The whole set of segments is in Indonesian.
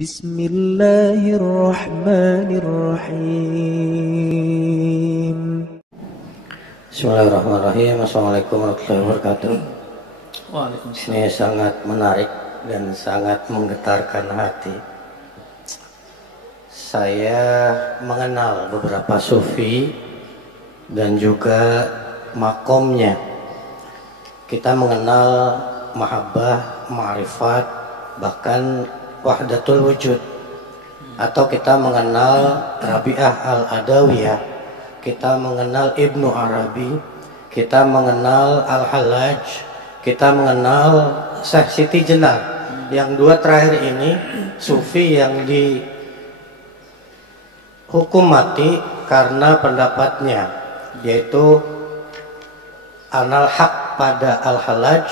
Bismillahirrahmanirrahim. Bismillahirrahmanirrahim. Assalamualaikum warahmatullahi wabarakatuh. Waalaikumsalam. Ini sangat menarik dan sangat menggetarkan hati. Saya mengenal beberapa sufi dan juga makomnya. Kita mengenal mahabbah, ma'rifat, bahkan wahdatul wujud. Atau kita mengenal Rabi'ah al-Adawiyah, kita mengenal Ibnu Arabi, kita mengenal Al-Hallaj, kita mengenal Syekh Siti Jenar. Yang dua terakhir ini sufi yang dihukum mati karena pendapatnya, yaitu anal haq pada Al-Hallaj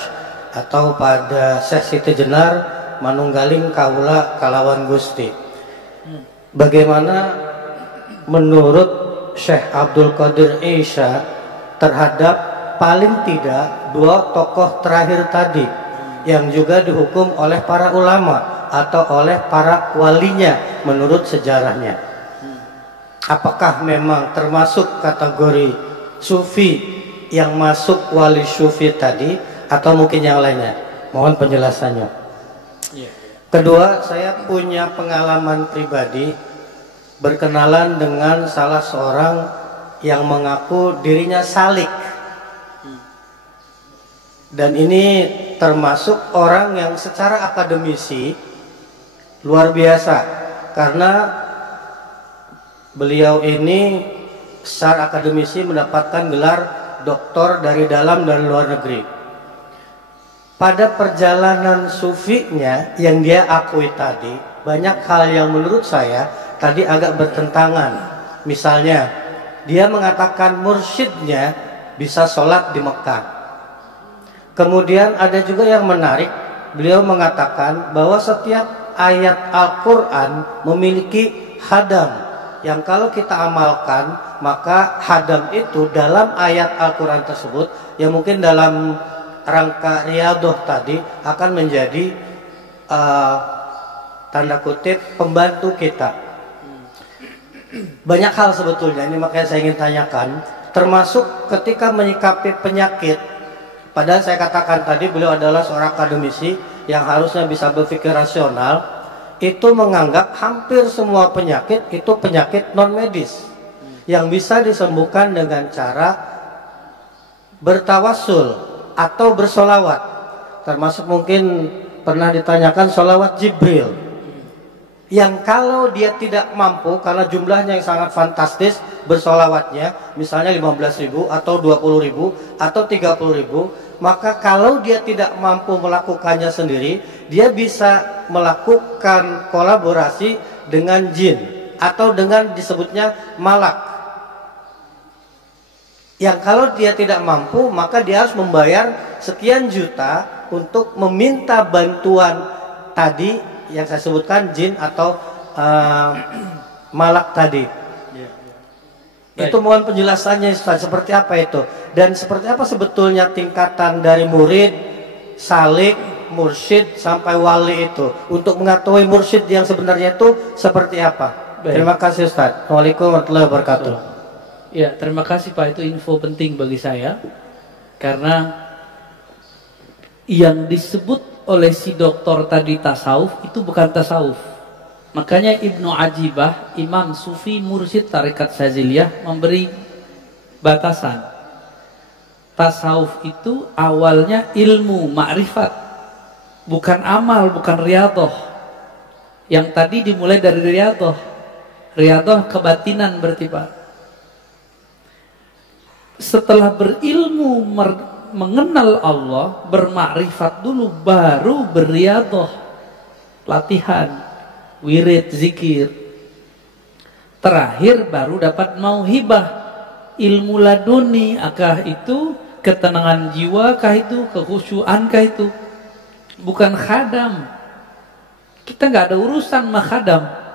atau pada Syekh Siti Jenar manunggaling kaula kalawan Gusti. Bagaimana menurut Syekh Abdul Qadir Isya terhadap paling tidak dua tokoh terakhir tadi yang juga dihukum oleh para ulama atau oleh para walinya menurut sejarahnya? Apakah memang termasuk kategori sufi yang masuk wali sufi tadi atau mungkin yang lainnya? Mohon penjelasannya. Kedua, saya punya pengalaman pribadi berkenalan dengan salah seorang yang mengaku dirinya salik. Dan ini termasuk orang yang secara akademisi luar biasa, karena beliau ini secara akademisi mendapatkan gelar doktor dari dalam dan luar negeri. Pada perjalanan sufinya yang dia akui tadi, banyak hal yang menurut saya tadi agak bertentangan. Misalnya, dia mengatakan mursyidnya bisa sholat di Mekah. Kemudian ada juga yang menarik, beliau mengatakan bahwa setiap ayat Al-Quran memiliki hadam, yang kalau kita amalkan, maka hadam itu dalam ayat Al-Quran tersebut, yang mungkin dalam rangka riadoh tadi akan menjadi tanda kutip pembantu kita. Banyak hal sebetulnya, ini makanya saya ingin tanyakan, termasuk ketika menyikapi penyakit. Padahal saya katakan tadi beliau adalah seorang akademisi yang harusnya bisa berpikir rasional, itu menganggap hampir semua penyakit itu penyakit non medis yang bisa disembuhkan dengan cara bertawassul atau bersolawat. Termasuk mungkin pernah ditanyakan solawat Jibril, yang kalau dia tidak mampu karena jumlahnya yang sangat fantastis bersolawatnya, misalnya 15.000 atau 20.000 atau 30.000, maka kalau dia tidak mampu melakukannya sendiri, dia bisa melakukan kolaborasi dengan jin atau dengan disebutnya malak, yang kalau dia tidak mampu maka dia harus membayar sekian juta untuk meminta bantuan tadi yang saya sebutkan jin atau malak tadi. Itu mohon penjelasannya Ustaz, seperti apa itu, dan seperti apa sebetulnya tingkatan dari murid, salik, mursyid sampai wali itu, untuk mengetahui mursyid yang sebenarnya itu seperti apa. Terima kasih Ustaz. Waalaikumsalam warahmatullahi wabarakatuh. Ya, terima kasih Pak, itu info penting bagi saya, karena yang disebut oleh si dokter tadi tasawuf itu bukan tasawuf. Makanya Ibnu Ajibah, Imam Sufi Mursyid Tarekat Syaziliyah, memberi batasan. Tasawuf itu awalnya ilmu, ma'rifat, bukan amal, bukan riadoh. Yang tadi dimulai dari riadoh. Riadoh kebatinan berarti Pak. Setelah berilmu, mengenal Allah, bermakrifat dulu, baru beriadoh, latihan, wirid, zikir. Terakhir baru dapat mauhibah, ilmu laduni. Akah itu ketenangan jiwa, kah itu kekhusyuan, kah itu bukan khadam. Kita nggak ada urusan sama khadam.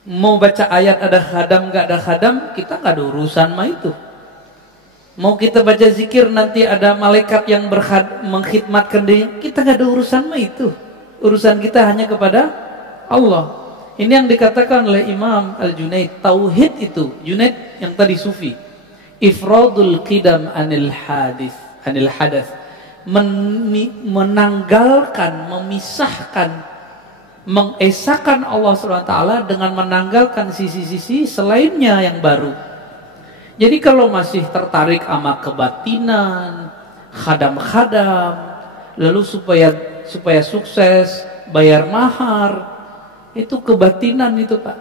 Mau baca ayat ada khadam nggak ada khadam, kita nggak ada urusan sama itu. Mau kita baca zikir nanti ada malaikat yang mengkhidmatkan dia, kita nggak ada urusan sama itu. Urusan kita hanya kepada Allah. Ini yang dikatakan oleh Imam Al-Junaid. Tauhid itu, Junaid yang tadi sufi, ifradul qidam anil hadas, menanggalkan, memisahkan, mengesahkan Allah SWT dengan menanggalkan sisi-sisi selainnya yang baru. Jadi kalau masih tertarik sama kebatinan, khadam-khadam, lalu supaya sukses, bayar mahar, itu kebatinan itu Pak.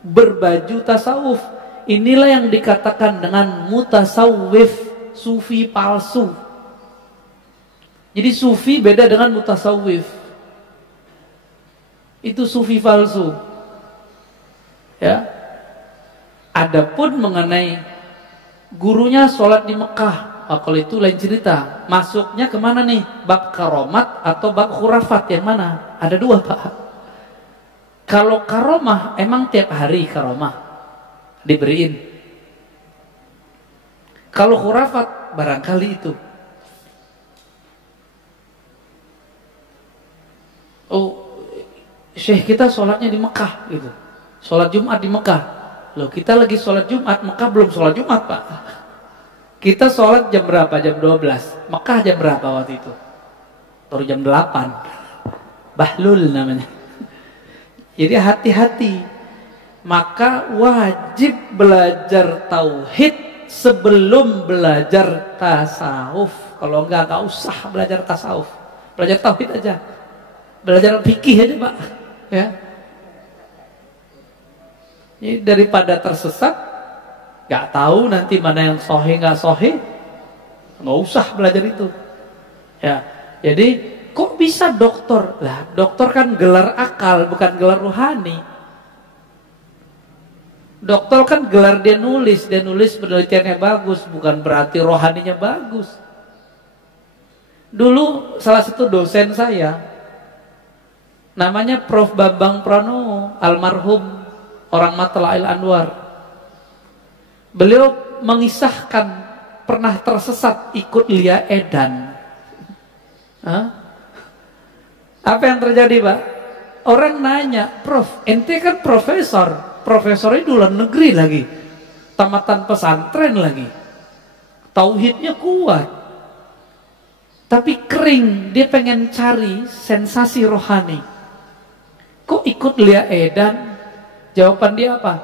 Berbaju tasawuf. Inilah yang dikatakan dengan mutasawwif, sufi palsu. Jadi sufi beda dengan mutasawwif. Itu sufi palsu. Ya. Adapun mengenai gurunya sholat di Mekah, kalau itu lain cerita. Masuknya kemana nih? Bab karomat atau bab khurafat, yang mana? Ada dua Pak. Kalau karomah, emang tiap hari karomah diberiin. Kalau khurafat, barangkali itu. Oh, syekh kita sholatnya di Mekah gitu. Sholat Jumat di Mekah. Loh, kita lagi sholat Jumat, Mekah belum sholat Jumat Pak. Kita sholat jam berapa? Jam 12. Mekah jam berapa waktu itu? Baru jam 8. Bahlul namanya. Jadi hati-hati. Maka wajib belajar tauhid sebelum belajar tasawuf. Kalau enggak usah belajar tasawuf. Belajar tauhid aja. Belajar fikih aja Pak. Ya. Jadi daripada tersesat, nggak tahu nanti mana yang sahih nggak sahih, nggak usah belajar itu. Ya. Jadi kok bisa doktor? Lah, doktor kan gelar akal, bukan gelar rohani. Doktor kan gelar dia nulis penelitiannya bagus, bukan berarti rohaninya bagus. Dulu salah satu dosen saya, namanya Prof. Bambang Pranowo, almarhum, orang Matla'il Anwar. Beliau mengisahkan pernah tersesat ikut Lia Edan. Hah? Apa yang terjadi Pak? Orang nanya, Prof, ente kan profesornya di luar negeri lagi, tamatan pesantren lagi, tauhidnya kuat, tapi kering, dia pengen cari sensasi rohani. Kok ikut Lia Edan? Jawaban dia apa?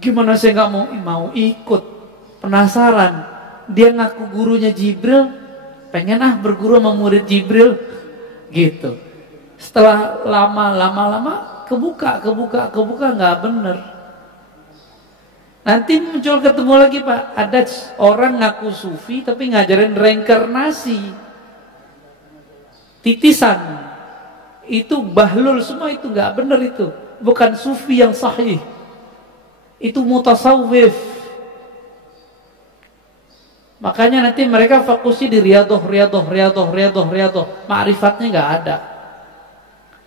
Gimana saya nggak mau ikut? Penasaran. Dia ngaku gurunya Jibril, pengen berguru sama murid Jibril. Gitu. Setelah lama kebuka nggak bener. Nanti muncul ketemu lagi Pak, ada orang ngaku sufi tapi ngajarin reinkarnasi, titisan, itu bahlul semua, itu nggak bener, itu bukan sufi yang sahih, itu mutasawwif. Makanya nanti mereka fokusnya di riyadoh, ma'rifatnya nggak ada.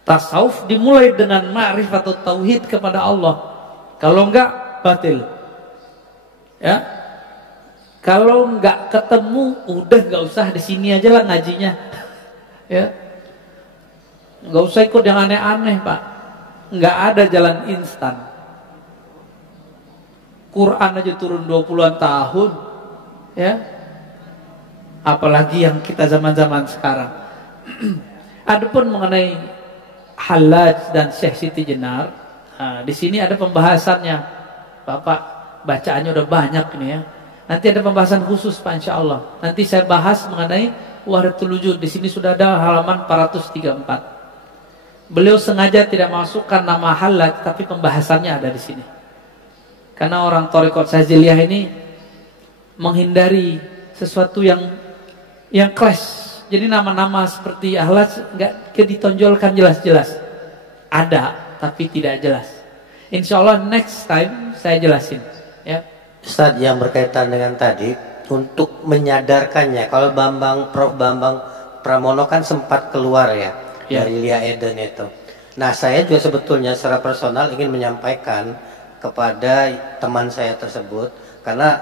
Tasawuf dimulai dengan ma'rifat atau tauhid kepada Allah. Kalau enggak, batil. Ya, kalau enggak ketemu, udah nggak usah di sini aja lah ngajinya. Ya, nggak usah ikut yang aneh-aneh Pak. Nggak ada jalan instan. Quran aja turun 20-an tahun. Ya, apalagi yang kita zaman-zaman sekarang. Adapun mengenai Hallaj dan Syekh Siti Jenar, di sini ada pembahasannya, Bapak bacaannya udah banyak ini ya. Nanti ada pembahasan khusus Pak, insya Allah. Nanti saya bahas mengenai Wahdatul Wujud. Di sini sudah ada halaman 434. Beliau sengaja tidak masukkan nama Hallaj, tapi pembahasannya ada di sini. Karena orang Thariqat Syadziliyah ini menghindari sesuatu yang clash. Jadi nama-nama seperti Hallaj nggak ditonjolkan jelas-jelas. Ada, tapi tidak jelas. Insya Allah next time saya jelasin. Ya. Ustadz, yang berkaitan dengan tadi, untuk menyadarkannya, kalau Prof. Bambang Pramono kan sempat keluar ya dari Lia Eden itu. Nah, saya juga sebetulnya secara personal ingin menyampaikan kepada teman saya tersebut, karena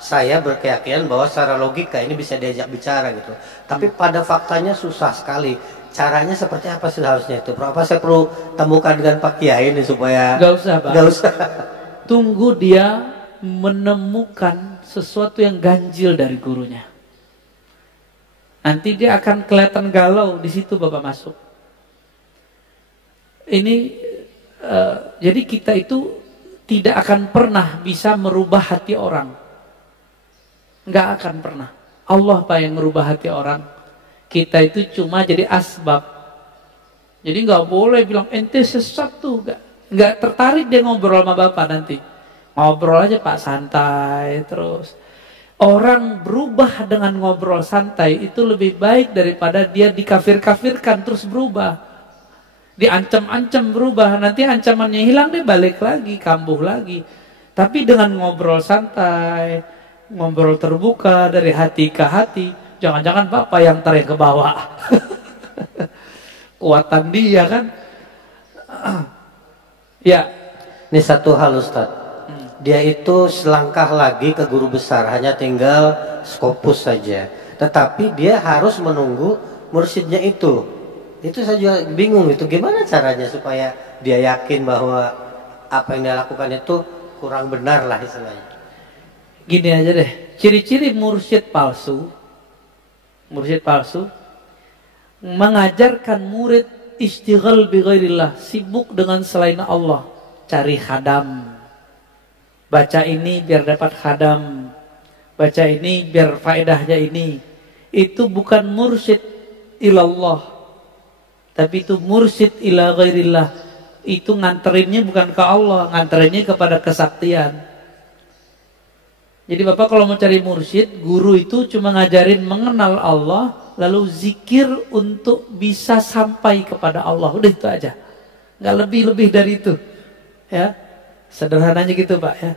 saya berkeyakinan bahwa secara logika ini bisa diajak bicara gitu. Tapi pada faktanya susah sekali. caranya seperti apa seharusnya itu? Apa saya perlu temukan dengan Pak Kiai ini supaya? Gak usah, Pak. Gak usah. Tunggu dia menemukan sesuatu yang ganjil dari gurunya. Nanti dia akan kelihatan galau di situ Bapak masuk. Ini jadi kita itu tidak akan pernah bisa merubah hati orang. Nggak akan pernah. Allah Pak yang merubah hati orang. Kita itu cuma jadi asbab. Jadi nggak boleh bilang ente sesat tuh, nggak tertarik dia ngobrol sama Bapak nanti. Ngobrol aja Pak santai terus. Orang berubah dengan ngobrol santai itu lebih baik daripada dia dikafir-kafirkan terus berubah. Diancam-ancam berubah, nanti ancamannya hilang dia balik lagi, kambuh lagi. Tapi dengan ngobrol santai, ngobrol terbuka dari hati ke hati, jangan-jangan Bapak yang tarik ke bawah. Kuatan dia kan. Ya. Ini satu hal Ustaz. Dia itu selangkah lagi ke guru besar, hanya tinggal Scopus saja. Tetapi dia harus menunggu mursyidnya itu. Itu saya juga bingung itu gimana caranya supaya dia yakin bahwa apa yang dia lakukan itu kurang benar lah istilahnya. Gini aja deh, ciri-ciri mursyid palsu mengajarkan murid istighal bi ghairillah, sibuk dengan selain Allah, cari khadam. Baca ini biar dapat khadam, baca ini biar faedahnya ini. Itu bukan mursyid ilallah, tapi itu mursyid ila ghairillah. Itu nganterinnya bukan ke Allah, nganterinnya kepada kesaktian. Jadi Bapak kalau mau cari mursyid, guru itu cuma ngajarin mengenal Allah, lalu zikir untuk bisa sampai kepada Allah. Udah itu aja, nggak lebih dari itu, ya. Sederhananya gitu Pak ya.